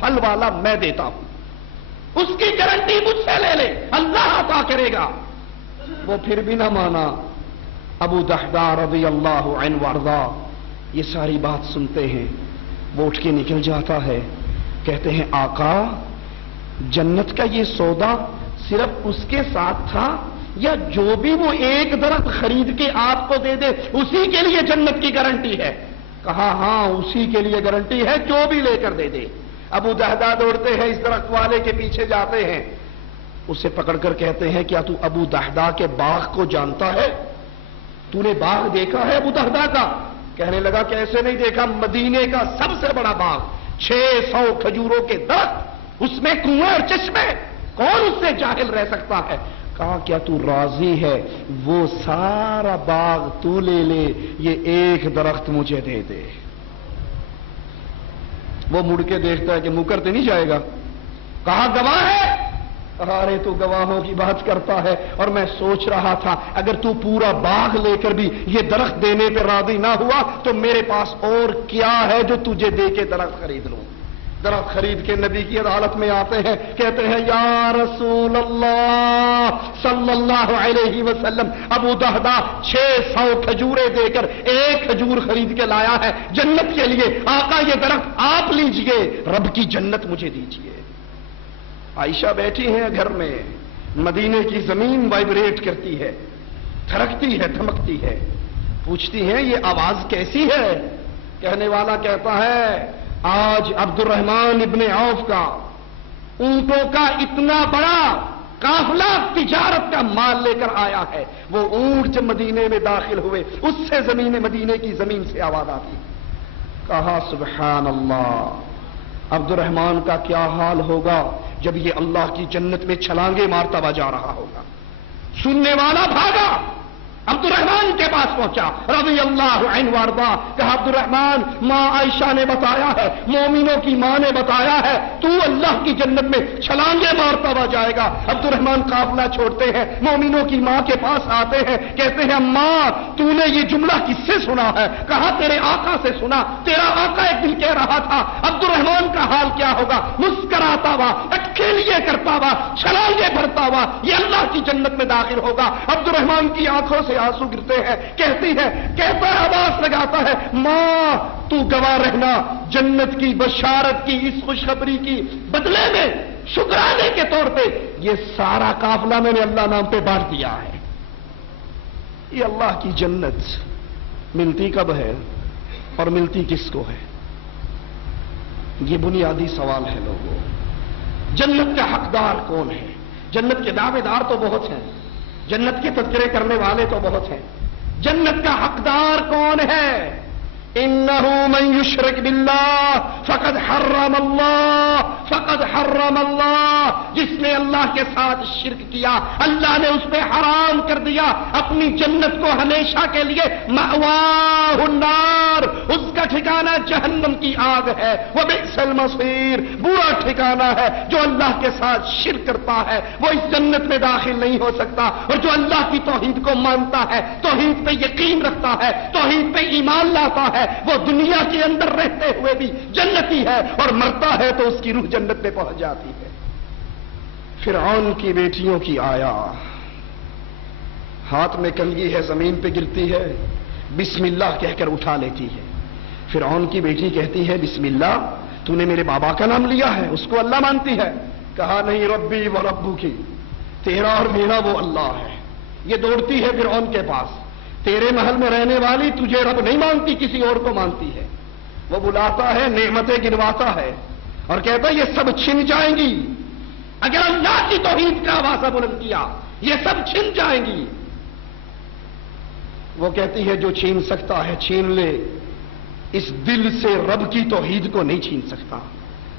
پھل والا میں دیتا ہوں، اس کی گارنٹی مجھ سے لے لے، اللہ عطا کرے گا۔ وہ پھر بھی نہ مانا۔ ابو دحداء رضی اللہ عنہ وارضا یہ ساری بات سنتے ہیں، وہ اٹھ کے نکل جاتا ہے، کہتے ہیں آقا جنت کا یہ سودا صرف اس کے ساتھ تھا یا جو بھی وہ ایک درخت خرید کے آپ کو دے دے اسی کے لیے جنت کی گارنٹی ہے؟ کہا ہاں اسی کے لیے گارنٹی ہے، جو بھی لے کر دے دے۔ ابو دحداء دوڑتے ہیں، اس درخت والے کے پیچھے جاتے ہیں، اسے پکڑ کر کہتے ہیں کیا تو ابو دحداء کے باغ کو جانتا ہے؟ تو نے باغ دیکھا ہے ابو دحداء کا؟ کہنے لگا کیسے نہیں دیکھا، مدینے کا سب سے بڑا باغ، 600 کھجوروں کے درخت، اس میں کنویں اور چشمے، کون اس سے جاہل رہ سکتا ہے؟ کہا کیا تو راضی ہے وہ سارا باغ تو لے لے، یہ ایک درخت مجھے دے دے۔ وہ مڑ کے دیکھتا ہے کہ مکر تو نہیں جائے گا؟ کہا گواہ ہے؟ ارے تو گواہوں کی بات کرتا ہے، اور میں سوچ رہا تھا اگر تو پورا باغ لے کر بھی یہ درخت دینے پہ راضی نہ ہوا تو میرے پاس اور کیا ہے جو تجھے دے کے درخت خرید لوں۔ درخت خرید کے نبی کی عدالت میں آتے ہیں، کہتے ہیں یا رسول اللہ صلی اللہ علیہ وسلم، ابو دحداء 600 کھجوریں دے کر ایک کھجور خرید کے لایا ہے جنت کے لیے، آقا یہ درخت آپ لیجئے، رب کی جنت مجھے دیجئے۔ عائشہ بیٹھی ہیں گھر میں، مدینے کی زمین وائبریٹ کرتی ہے، تھرکتی ہے، دھمکتی ہے، پوچھتی ہیں یہ آواز کیسی ہے؟ کہنے والا کہتا ہے آج عبد الرحمن ابن عوف کا اونٹوں کا اتنا بڑا قافلہ تجارت کا مال لے کر آیا ہے، وہ اونٹ جب مدینے میں داخل ہوئے اس سے زمین مدینے کی زمین سے آواز آتی۔ کہا سبحان اللہ، عبد الرحمن کا کیا حال ہوگا جب یہ اللہ کی جنت میں چھلانگے مارتا ہوا جا رہا ہوگا۔ سننے والا بھاگا، عبد الرحمن کے پاس پہنچا رضی اللہ عنہ وارضا، کہا عبد الرحمن ماں عائشہ نے بتایا ہے، مومنوں کی ماں نے بتایا ہے تو اللہ کی جنت میں چھلانگے مارتا ہوا جائے گا۔ عبد الرحمن قافلہ چھوڑتے ہیں، مومنوں کی ماں کے پاس آتے ہیں، کہتے ہیں ماں تو نے یہ جملہ کس سے سنا ہے؟ کہا تیرے آقا سے سنا، تیرا آقا ایک دن کہہ رہا تھا عبد الرحمن کا حال کیا ہوگا، مسکراتا ہوا، اٹکھیلیے کرتا ہوا، چھلانگے بھرتا ہوا، یہ اللہ کی جنت میں داخل ہوگا۔ عبد الرحمن کی آنکھوں سے آنسو گرتے ہیں، کہتی ہے، کہتا ہے، آواز لگاتا ہے ماں تو گواہ رہنا، جنت کی بشارت کی اس خوشخبری کی بدلے میں شکرانے کے طور پہ یہ سارا قافلہ میں نے اللہ نام پہ بانٹ دیا ہے۔ یہ اللہ کی جنت ملتی کب ہے اور ملتی کس کو ہے؟ یہ بنیادی سوال ہے لوگوں۔ جنت کا حقدار کون ہے؟ جنت کے دعوے دار تو بہت ہیں، جنت کے تذکرے کرنے والے تو بہت ہیں، جنت کا حقدار کون ہے؟ انہو من یشرک باللہ فقد حرم اللہ، جس نے اللہ کے ساتھ شرک کیا اللہ نے اس پہ حرام کر دیا اپنی جنت کو ہمیشہ کے لیے، مأواہ النار، اس کا ٹھکانہ جہنم کی آگ ہے، وبئس المصیر، برا ٹھکانہ ہے۔ جو اللہ کے ساتھ شرک کرتا ہے وہ اس جنت میں داخل نہیں ہو سکتا، اور جو اللہ کی توحید کو مانتا ہے، توحید پہ یقین رکھتا ہے، توحید پہ ایمان لاتا ہے، وہ دنیا کے اندر رہتے ہوئے بھی جنتی ہے، اور مرتا ہے تو اس کی روح جنت میں پہنچ جاتی ہے۔ فرعون کی بیٹیوں کی آیا، ہاتھ میں کنگھی ہے، زمین پہ گرتی ہے، بسم اللہ کہہ کر اٹھا لیتی ہے۔ فرعون کی بیٹی کہتی ہے بسم اللہ، تو نے میرے بابا کا نام لیا ہے، اس کو اللہ مانتی ہے؟ کہا نہیں، ربی و ربو کی، تیرا اور میرا وہ اللہ ہے۔ یہ دوڑتی ہے فرعون کے پاس، تیرے محل میں رہنے والی تجھے رب نہیں مانتی، کسی اور کو مانتی ہے۔ وہ بلاتا ہے، نعمتیں گنواتا ہے اور کہتا ہے یہ سب چھن جائیں گی اگر اللہ کی توحید کا آوازہ بلند کیا، یہ سب چھن جائیں گی۔ وہ کہتی ہے جو چھین سکتا ہے چھین لے، اس دل سے رب کی توحید کو نہیں چھین سکتا۔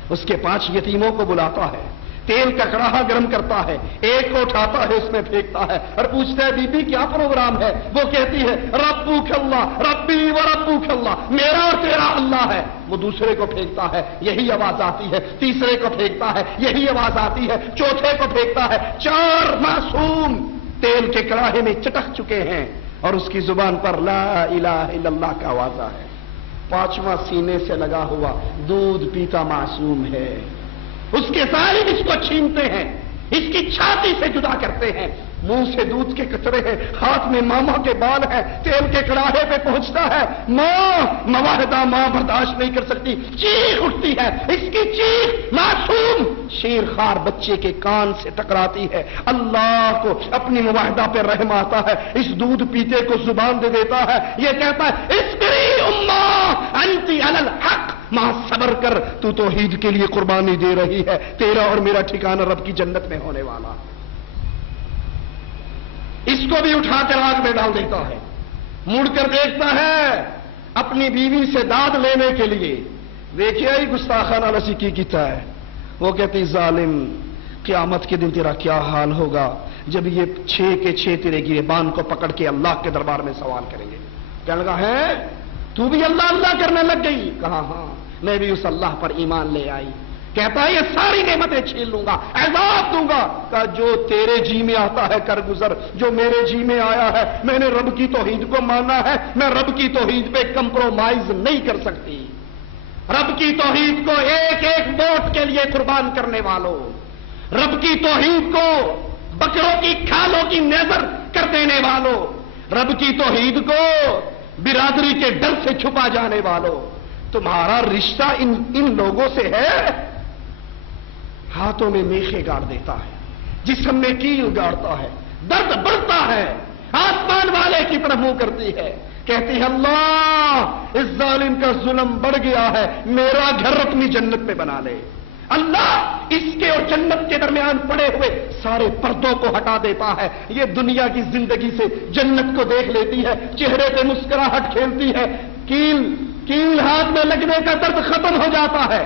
اس کے 5 یتیموں کو بلاتا ہے، تیل کا کڑاہا گرم کرتا ہے، ایک کو اٹھاتا ہے، اس میں پھینکتا ہے اور پوچھتا ہے بی بی کیا پروگرام ہے؟ وہ کہتی ہے ربک اللہ، ربی و ربک اللہ، میرا اور تیرا اللہ ہے۔ وہ دوسرے کو پھینکتا ہے، یہی آواز آتی ہے، تیسرے کو پھینکتا ہے، یہی آواز آتی ہے، چوتھے کو پھینکتا ہے۔ 4 معصوم تیل کے کڑاہے میں چٹک چکے ہیں اور اس کی زبان پر لا الہ الا اللہ کا آوازہ ہے۔ 5واں سینے سے لگا ہوا دودھ پیتا معصوم ہے، اس کے ظالم اس کو چھینتے ہیں، اس کی چھاتی سے جدا کرتے ہیں، منہ سے دودھ کے قطرے ہیں، ہاتھ میں ماما کے بال ہیں، تیل کے کڑاہے پہ پہنچتا ہے، ماں مواہدہ ماں برداشت نہیں کر سکتی، چیخ اٹھتی ہے، اس کی چیخ معصوم شیر خوار بچے کے کان سے ٹکراتی ہے، اللہ کو اپنی مواہدہ پہ رحم آتا ہے، اس دودھ پیتے کو زبان دے دیتا ہے، یہ کہتا ہے اصبری اماں انتی علی الحق، ماں صبر کر، تو توحید کے لیے قربانی دے رہی ہے، تیرا اور میرا ٹھکانہ رب کی جنت میں ہونے والا۔ اس کو بھی اٹھا کر آگ میں ڈال دیتا ہے، مڑ کر دیکھتا ہے اپنی بیوی سے داد لینے کے لیے، دیکھیے ہی گستاخانہ لسی کی کیتا ہے، وہ کہتی ظالم قیامت کے دن تیرا کیا حال ہوگا جب یہ 6 کے 6 تیرے گریبان کو پکڑ کے اللہ کے دربار میں سوال کریں گے۔ کہنے لگا ہے تو بھی اللہ اللہ کرنے لگ گئی؟ کہا ہاں میں بھی اس اللہ پر ایمان لے آئی۔ کہتا ہے یہ ساری نعمتیں چھین لوں گا، عذاب دوں گا۔ کہا جو تیرے جی میں آتا ہے کر گزر، جو میرے جی میں آیا ہے، میں نے رب کی توحید کو مانا ہے، میں رب کی توحید پہ کمپرومائز نہیں کر سکتی۔ رب کی توحید کو ایک ایک ووٹ کے لیے قربان کرنے والوں، رب کی توحید کو بکروں کی کھالوں کی نظر کر دینے والوں، رب کی توحید کو برادری کے ڈر سے چھپا جانے والوں، تمہارا رشتہ ان لوگوں سے ہے؟ ہاتھوں میں میخے گاڑ دیتا ہے، جسم میں کیل گاڑتا ہے، درد بڑھتا ہے، آسمان والے کی طرف منہ کرتی ہے، کہتی ہے اللہ اس ظالم کا ظلم بڑھ گیا ہے، میرا گھر اپنی جنت میں بنا لے۔ اللہ اس کے اور جنت کے درمیان پڑے ہوئے سارے پردوں کو ہٹا دیتا ہے، یہ دنیا کی زندگی سے جنت کو دیکھ لیتی ہے، چہرے پہ مسکراہٹ کھیلتی ہے، کیل ہاتھ میں لگنے کا درد ختم ہو جاتا ہے۔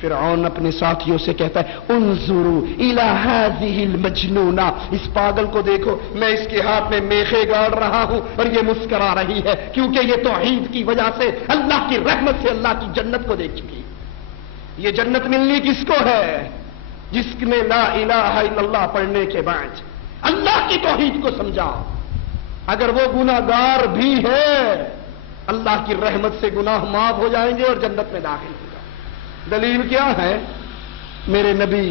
فرعون اپنے ساتھیوں سے کہتا ہے انظروا الی هذه المجنونہ، اس پاگل کو دیکھو، میں اس کے ہاتھ میں میخے گاڑ رہا ہوں اور یہ مسکرا رہی ہے، کیونکہ یہ توحید کی وجہ سے اللہ کی رحمت سے اللہ کی جنت کو دیکھ چکی۔ یہ جنت ملنی کس کو ہے؟ جس نے لا الہ الا اللہ پڑھنے کے بعد اللہ کی توحید کو سمجھا۔ اگر وہ گناہگار بھی ہے، اللہ کی رحمت سے گناہ معاف ہو جائیں گے اور جنت میں داخل ہوگا۔ دلیل کیا ہے؟ میرے نبی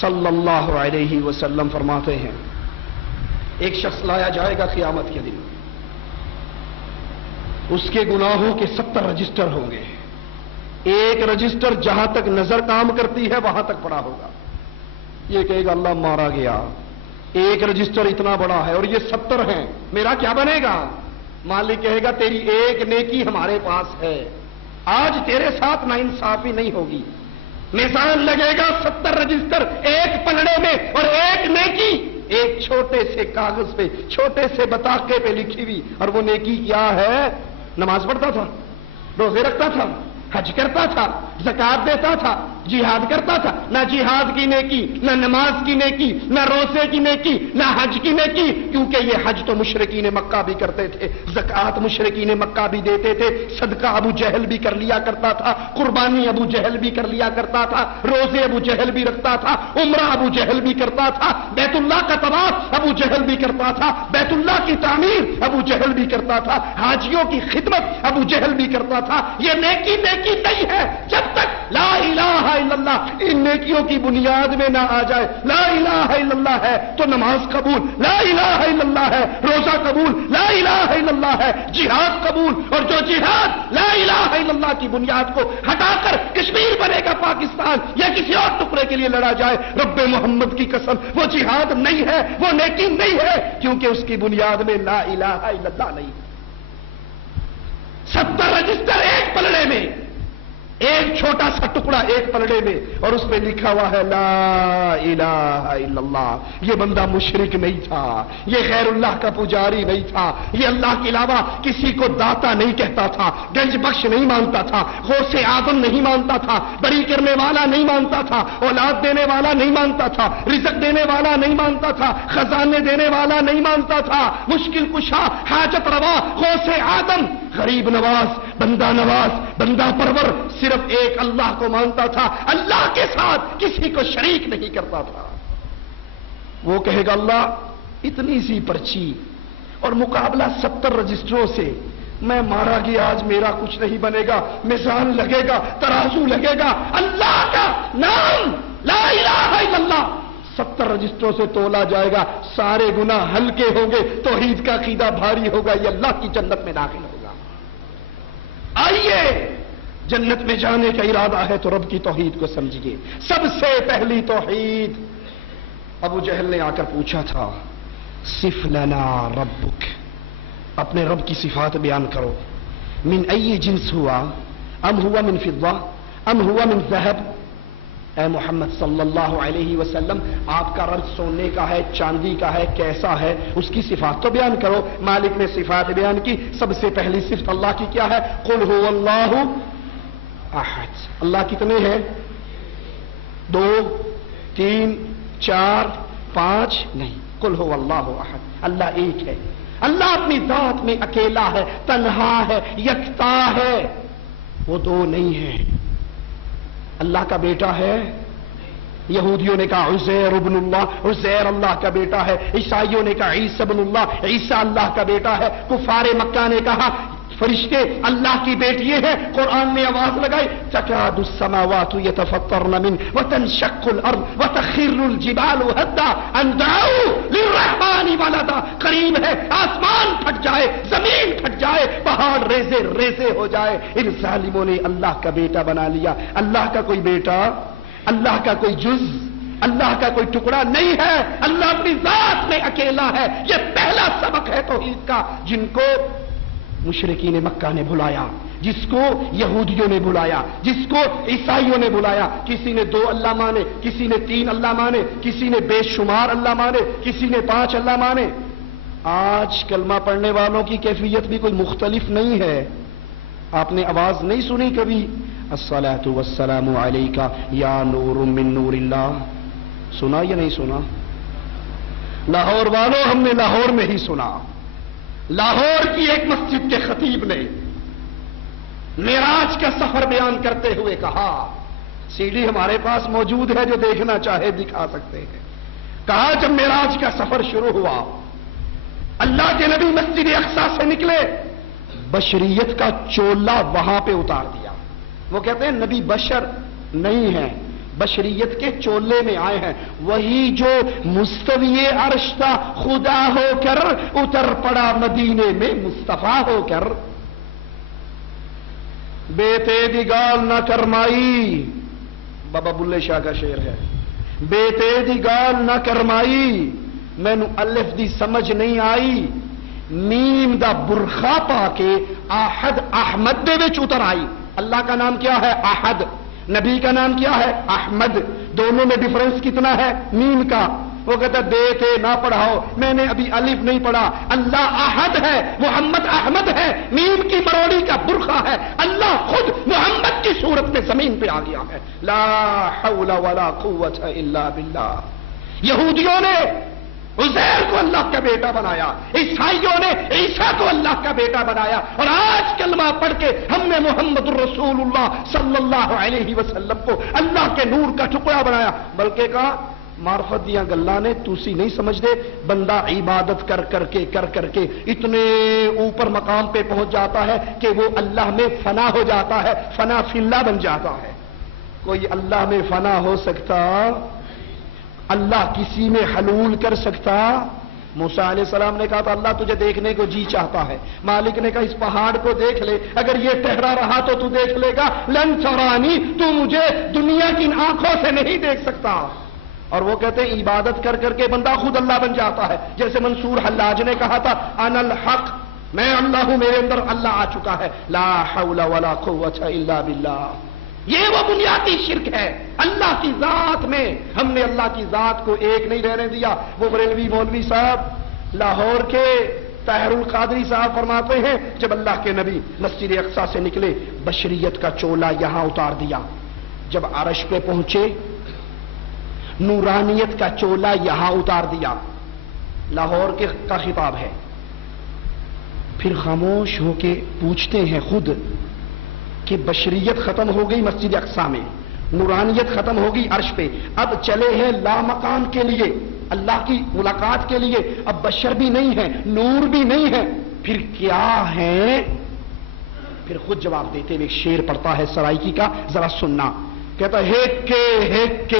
صلی اللہ علیہ وسلم فرماتے ہیں ایک شخص لایا جائے گا قیامت کے دن، اس کے گناہوں کے 70 رجسٹر ہوں گے، ایک رجسٹر جہاں تک نظر کام کرتی ہے وہاں تک پڑا ہوگا۔ یہ کہے گا اللہ مارا گیا، ایک رجسٹر اتنا بڑا ہے اور یہ 70 ہیں، میرا کیا بنے گا؟ مالک کہے گا تیری ایک نیکی ہمارے پاس ہے، آج تیرے ساتھ ناانصافی نہیں ہوگی۔ میزان لگے گا 70 رجسٹر ایک پلڑے میں، اور ایک نیکی ایک چھوٹے سے کاغذ پہ، چھوٹے سے بطاقے پہ لکھی ہوئی، اور وہ نیکی کیا ہے؟ نماز پڑھتا تھا، روزے رکھتا تھا، حج کرتا تھا، زکات دیتا تھا، جہاد کرتا تھا۔ نہ جہاد کی نیکی، نہ نماز کی نیکی، نہ روزے کی نیکی، نہ حج کی نیکی، کیونکہ یہ حج تو مشرکین مکہ بھی کرتے تھے، زکات مشرکین مکہ بھی دیتے تھے، صدقہ ابو جہل بھی کر لیا کرتا تھا، قربانی ابو جہل بھی کر لیا کرتا تھا، روزے ابو جہل بھی رکھتا تھا، عمرہ ابو جہل بھی کرتا تھا، بیت اللہ کا طواف ابو جہل بھی کرتا تھا، بیت اللہ کی تعمیر ابو جہل بھی کرتا تھا، حاجیوں کی خدمت ابو جہل بھی کرتا تھا۔ یہ نیکی نہیں ہے جب تک لا الہ الا اللہ ان نیکیوں کی بنیاد میں نہ آ جائے۔ لا الہ الا اللہ ہے تو نماز قبول، لا الہ الا اللہ ہے روزہ قبول، لا الہ الا اللہ ہے جہاد قبول، اور جو جہاد لا الہ الا اللہ کی بنیاد کو ہٹا کر کشمیر بنے گا پاکستان یا کسی اور ٹکڑے کے لیے لڑا جائے، رب محمد کی قسم وہ جہاد نہیں ہے، وہ نیکی نہیں ہے، کیونکہ اس کی بنیاد میں لا الہ الا اللہ نہیں۔ 70 رجسٹر ایک پلڑے میں، ایک چھوٹا سا ٹکڑا ایک پلڑے میں، اور اس پہ لکھا ہوا ہے لا الہ الا اللہ۔ یہ بندہ مشرک نہیں تھا، یہ غیر اللہ کا پجاری نہیں تھا، یہ اللہ کے علاوہ کسی کو داتا نہیں کہتا تھا، گنج بخش نہیں مانتا تھا، غوث اعظم نہیں مانتا تھا، بری کرنے والا نہیں مانتا تھا، اولاد دینے والا نہیں مانتا تھا، رزق دینے والا نہیں مانتا تھا، خزانے دینے والا نہیں مانتا تھا، مشکل کشا، حاجت روا، غوث اعظم، غریب نواز، بندہ پرور، صرف ایک اللہ کو مانتا تھا، اللہ کے ساتھ کسی کو شریک نہیں کرتا تھا۔ وہ کہے گا اللہ اتنی سی پرچی اور مقابلہ 70 رجسٹروں سے، میں مارا گیا آج میرا کچھ نہیں بنے گا، میزان لگے گا، ترازو لگے گا، اللہ کا نام لا الہ الا اللہ 70 رجسٹروں سے تولا جائے گا، سارے گناہ ہلکے ہوں گے، توحید کا عقیدہ بھاری ہوگا، یہ اللہ کی جنت میں داخل ہوگا۔ آئیے جنت میں جانے کا ارادہ ہے تو رب کی توحید کو سمجھیے۔ سب سے پہلی توحید، ابو جہل نے آ کر پوچھا تھا صف لنا ربک، اپنے رب کی صفات بیان کرو، من ای جنس ہوا، ام ہوا من فضہ ام ہوا من ذہب۔ اے محمد صلی اللہ علیہ وسلم، آپ کا رب سونے کا ہے، چاندی کا ہے، کیسا ہے، اس کی صفات تو بیان کرو۔ مالک نے صفات بیان کی۔ سب سے پہلی صفت اللہ کی کیا ہے؟ قل هو اللہ احد۔ اللہ کتنے ہیں؟ 2 3 4 5 نہیں، قل هو اللہ احد، اللہ ایک ہے۔ اللہ اپنی ذات میں اکیلا ہے، تنہا ہے، یکتا ہے، وہ 2 نہیں ہے۔ اللہ کا بیٹا ہے؟ یہودیوں نے کہا عزیر ابن اللہ، عزیر اللہ کا بیٹا ہے۔ عیسائیوں نے کہا عیسی ابن اللہ، عیسیٰ اللہ کا بیٹا ہے۔ کفار مکہ نے کہا فرشتے اللہ کی بیٹی ہے۔ قرآن نے آواز لگائی تکاد السماوات یتفطرن من وتنشق الارض وتخر الجبال هدا ان دعوا للرحمن ولدا۔ قریب ہے آسمان پھٹ جائے، زمین پھٹ جائے، پہاڑ ریزے ریزے ہو جائے۔ ان ظالموں نے اللہ کا بیٹا بنا لیا۔ اللہ کا کوئی بیٹا، اللہ کا کوئی جز، اللہ کا کوئی ٹکڑا نہیں ہے۔ اللہ اپنی ذات میں اکیلا ہے۔ یہ پہلا سبق ہے توحید کا، جن کو مشرکین مکہ نے بلایا، جس کو یہودیوں نے بلایا، جس کو عیسائیوں نے بلایا۔ کسی نے 2 اللہ مانے، کسی نے 3 اللہ مانے، کسی نے بے شمار اللہ مانے، کسی نے 5 اللہ مانے۔ آج کلمہ پڑھنے والوں کی کیفیت بھی کوئی مختلف نہیں ہے۔ آپ نے آواز نہیں سنی کبھی الصلاۃ والسلام علیکہ یا نور من نور اللہ؟ سنا یا نہیں سنا؟ لاہور والوں، ہم نے لاہور میں ہی سنا۔ لاہور کی ایک مسجد کے خطیب نے معراج کا سفر بیان کرتے ہوئے کہا، سی ڈی ہمارے پاس موجود ہے، جو دیکھنا چاہے دکھا سکتے ہیں۔ کہا جب معراج کا سفر شروع ہوا، اللہ کے نبی مسجد اقصی سے نکلے، بشریت کا چولا وہاں پہ اتار دیا۔ وہ کہتے ہیں نبی بشر نہیں ہے، بشریت کے چولے میں آئے ہیں۔ وہی جو مستوی عرش تھا خدا ہو کر اتر پڑا مدینے میں مصطفیٰ ہو کر۔ بیتے دی گال نہ کرمائی، بابا بلے شاہ کا شعر ہے، بیتے دی گال نہ کرمائی، مینو الف دی سمجھ نہیں آئی، میم دا برخا پا کے احد احمد دے وچ اتر آئی۔ اللہ کا نام کیا ہے؟ احد۔ نبی کا نام کیا ہے؟ احمد۔ دونوں میں ڈفرنس کتنا ہے؟ میم کا۔ وہ کہتا دے تھے نہ پڑھاؤ، میں نے ابھی الف نہیں پڑھا۔ اللہ احد ہے، محمد احمد ہے، میم کی مروڑی کا برخا ہے۔ اللہ خود محمد کی صورت میں زمین پہ آ گیا ہے۔ لا حول ولا قوت الا باللہ۔ یہودیوں نے عزیر کو اللہ کا بیٹا بنایا، عیسائیوں نے عیسیٰ کو اللہ کا بیٹا بنایا، اور آج کلمہ پڑھ کے ہم نے محمد الرسول اللہ صلی اللہ علیہ وسلم کو اللہ کے نور کا ٹکڑا بنایا۔ بلکہ کہا معرفت دیاں گلاں نے تسی نہیں سمجھ دے، بندہ عبادت کر کر کے اتنے اوپر مقام پہ پہنچ جاتا ہے کہ وہ اللہ میں فنا ہو جاتا ہے، فنا فی اللہ بن جاتا ہے۔ کوئی اللہ میں فنا ہو سکتا؟ اللہ کسی میں حلول کر سکتا؟ موسیٰ علیہ السلام نے کہا تھا اللہ تجھے دیکھنے کو جی چاہتا ہے۔ مالک نے کہا اس پہاڑ کو دیکھ لے، اگر یہ ٹہرا رہا تو تو دیکھ لے گا، لن ترانی، تو مجھے دنیا کی آنکھوں سے نہیں دیکھ سکتا۔ اور وہ کہتے ہیں عبادت کر کے بندہ خود اللہ بن جاتا ہے۔ جیسے منصور حلاج نے کہا تھا انا الحق، میں اللہ ہوں، میرے اندر اللہ آ چکا ہے۔ لا حول ولا قوت الا باللہ۔ یہ وہ بنیادی شرک ہے۔ اللہ کی ذات میں ہم نے اللہ کی ذات کو ایک نہیں رہنے دیا۔ وہ بریلوی مولوی صاحب لاہور کے طاہر القادری صاحب فرماتے ہیں جب اللہ کے نبی مسجد اقصی سے نکلے، بشریت کا چولا یہاں اتار دیا۔ جب عرش پہ پہنچے، نورانیت کا چولا یہاں اتار دیا۔ لاہور کا خطاب ہے۔ پھر خاموش ہو کے پوچھتے ہیں خود کہ بشریت ختم ہو گئی مسجد اقصی میں، نورانیت ختم ہو گئی عرش پہ، اب چلے ہیں لامکان کے لیے، اللہ کی ملاقات کے لیے۔ اب بشر بھی نہیں ہے، نور بھی نہیں ہے، پھر کیا ہے؟ پھر خود جواب دیتے ہوئے ایک شعر پڑھتا ہے سرائکی کا، ذرا سننا. کہتا ہے ہیک کے